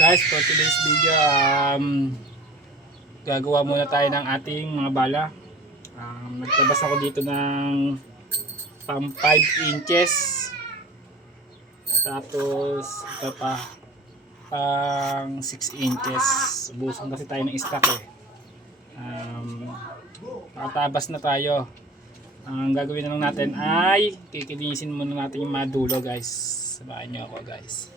Guys, for today's video, gagawa muna tayo ng ating mga bala. Nagtabas ako dito ng pang 5 inches. Tapos ito pa pang 6 inches. Busan kasi tayo ng stock eh. Nakatabas na tayo. Ang gagawin na lang natin ay kikinisin muna natin yung mga dulo, guys. Samahan nyo ako, guys.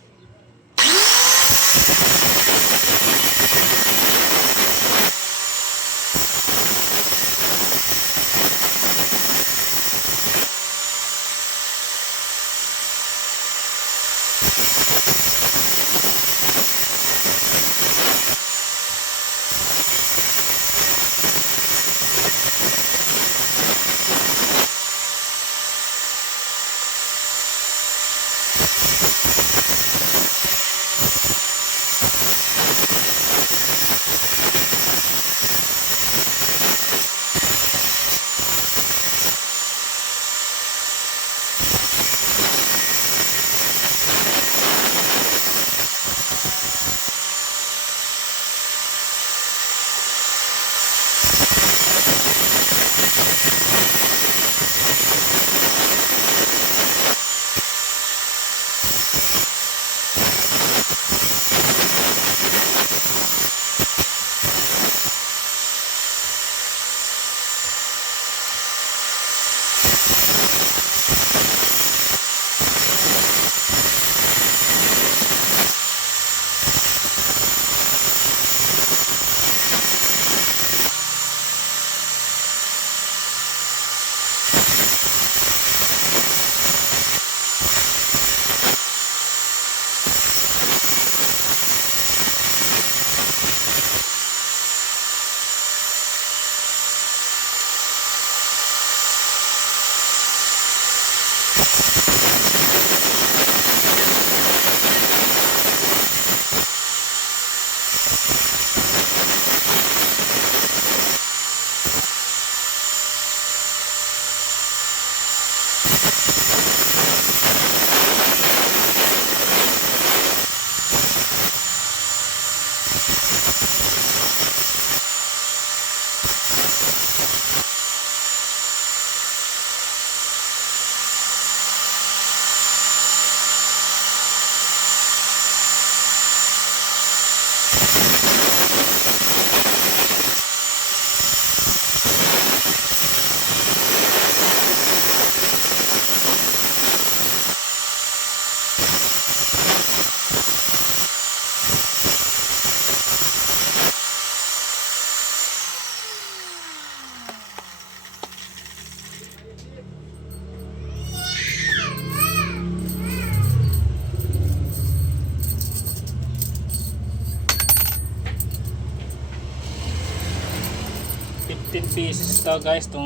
Pieces to, guys, tong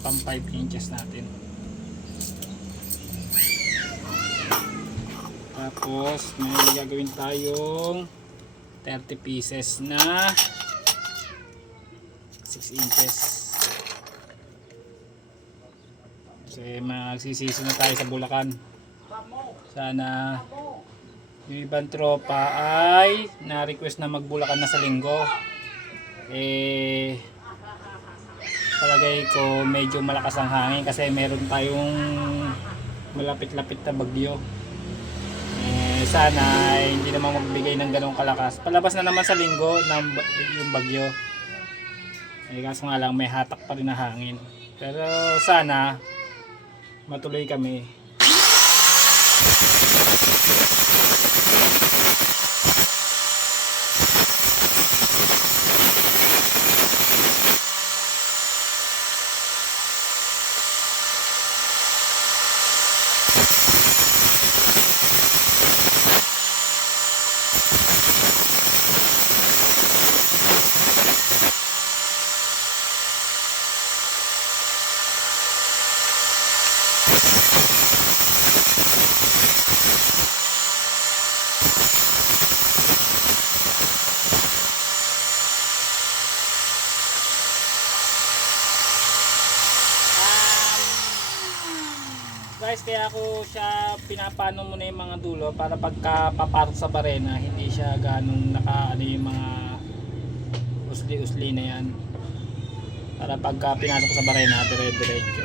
pang 5 inches natin. Tapos may gagawin tayong 30 pieces na 6 inches. Kasi magsisisi na tayo sa Bulacan. Sana yung ibang tropa ay na-request na mag-Bulacan na sa linggo. Palagay ko medyo malakas ang hangin kasi meron tayong malapit-lapit na bagyo. Sana hindi naman magbigay ng ganong kalakas. Palabas na naman sa linggo ng yung bagyo. Kaso nga lang may hatak pa rin na hangin. Pero sana matuloy kami. guys, kaya ako siya pinapano muna yung mga dulo para pagka paparok sa barena, hindi siya ganong naka ano yung mga usli-usli na yan. Para pagka pinasok sa barena, dire-diretso.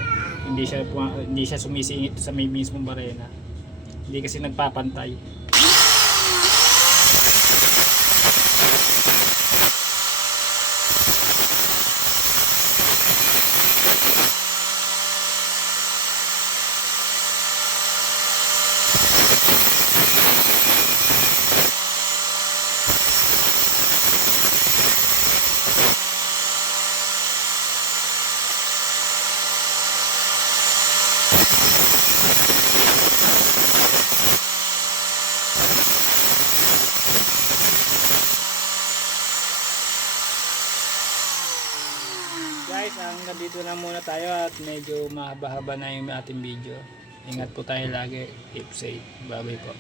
Hindi siya sumisingit sa may mismong barena. Hindi kasi nagpapantay. Guys, hanggang dito na muna tayo at medyo mahaba-haba na yung ating video. Ingat po tayo lagi. Keep safe. Bye-bye po.